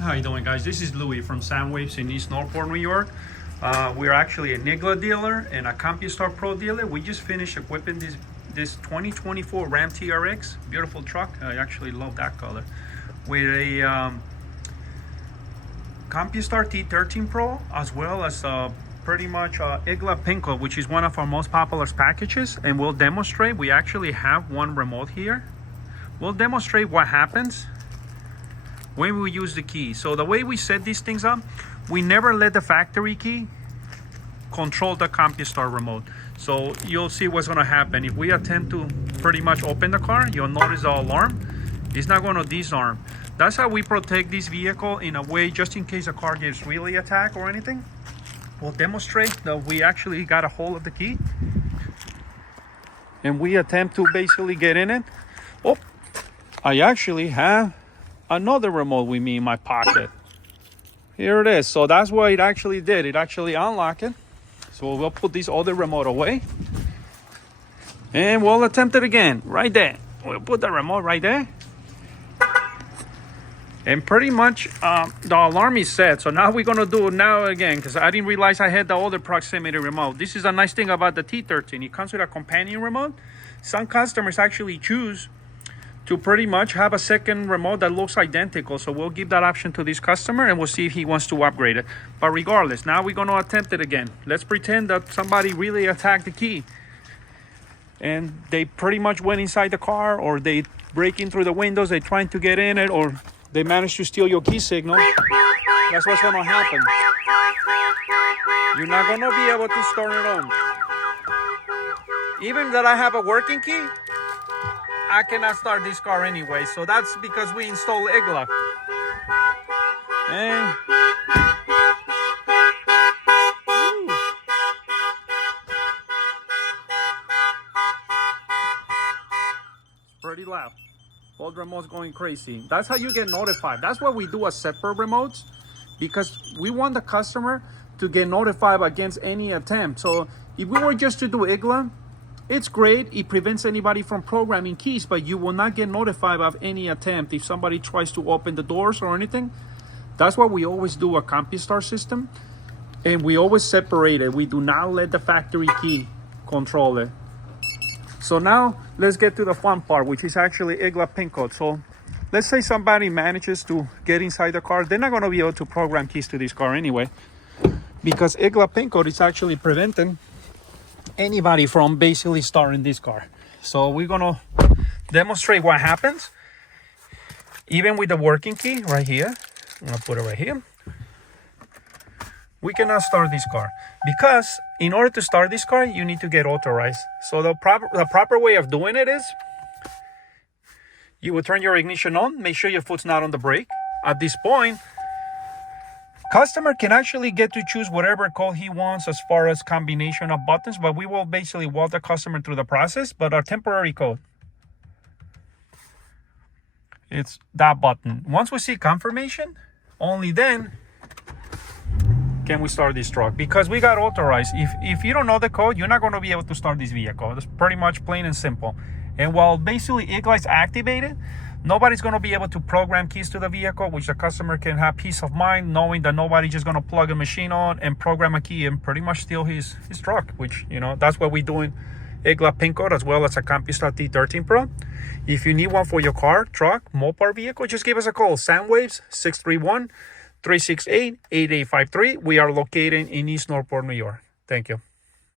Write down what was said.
How you doing, guys? This is Louis from Soundwaves in East Northport, New York. We're actually an IGLA dealer and a Compustar Pro dealer. We just finished equipping this 2024 Ram TRX, beautiful truck. I actually love that color. With a Compustar T13 Pro, as well as pretty much IGLA PINCODE, which is one of our most popular packages. And we'll demonstrate. We actually have one remote here. We'll demonstrate what happens when we use the key. So the way we set these things up, we never let the factory key control the Compustar remote. So you'll see what's going to happen. If we attempt to pretty much open the car, you'll notice the alarm. It's not going to disarm. That's how we protect this vehicle in a way, just in case a car gets really attacked or anything. We'll demonstrate that we actually got a hold of the key. And we attempt to basically get in it. Oh, I actually have another remote with me in my pocket. Here it is. So that's what it actually did. It actually unlocked it. So we'll put this other remote away. And we'll attempt it again. Right there. We'll put the remote right there. And pretty much the alarm is set. So now we're going to do it now again, because I didn't realize I had the other proximity remote. This is a nice thing about the T13. It comes with a companion remote. Some customers actually choose to pretty much have a second remote that looks identical. So we'll give that option to this customer and we'll see if he wants to upgrade it. But regardless, now we're going to attempt it again. Let's pretend that somebody really attacked the key and they pretty much went inside the car, or they break in through the windows, they're trying to get in it, or they managed to steal your key signal. That's what's going to happen. You're not going to be able to start it on. Even that I have a working key, I cannot start this car anyway. So that's because we installed IGLA. And pretty loud. Both remotes going crazy. That's how you get notified. That's why we do a separate remotes, because we want the customer to get notified against any attempt. So if we were just to do IGLA, it's great. It prevents anybody from programming keys, but you will not get notified of any attempt if somebody tries to open the doors or anything. That's why we always do a Compustar system, and we always separate it. We do not let the factory key control it. So now let's get to the fun part, which is actually IGLA PINCODE. So let's say somebody manages to get inside the car. They're not going to be able to program keys to this car anyway, because IGLA PINCODE is actually preventing anybody from basically starting this car. So we're gonna demonstrate what happens even with the working key right here. I'm gonna put it right here. We cannot start this car because in order to start this car, you need to get authorized. So the proper way of doing it is you will turn your ignition on, make sure your foot's not on the brake. At this point, customer can actually get to choose whatever code he wants as far as combination of buttons, but we will basically walk the customer through the process. But our temporary code, it's that button. Once we see confirmation, only then can we start this truck, because we got authorized. If you don't know the code, you're not going to be able to start this vehicle. That's pretty much plain and simple. And while basically IGLA is activated, nobody's going to be able to program keys to the vehicle, which the customer can have peace of mind knowing that nobody's just going to plug a machine on and program a key and pretty much steal his truck, which, you know, that's what we do in IGLA PINCODE as well as a Compustar T13 Pro. If you need one for your car, truck, Mopar vehicle, just give us a call. Soundwaves 631-368-8853. We are located in East Northport, New York. Thank you.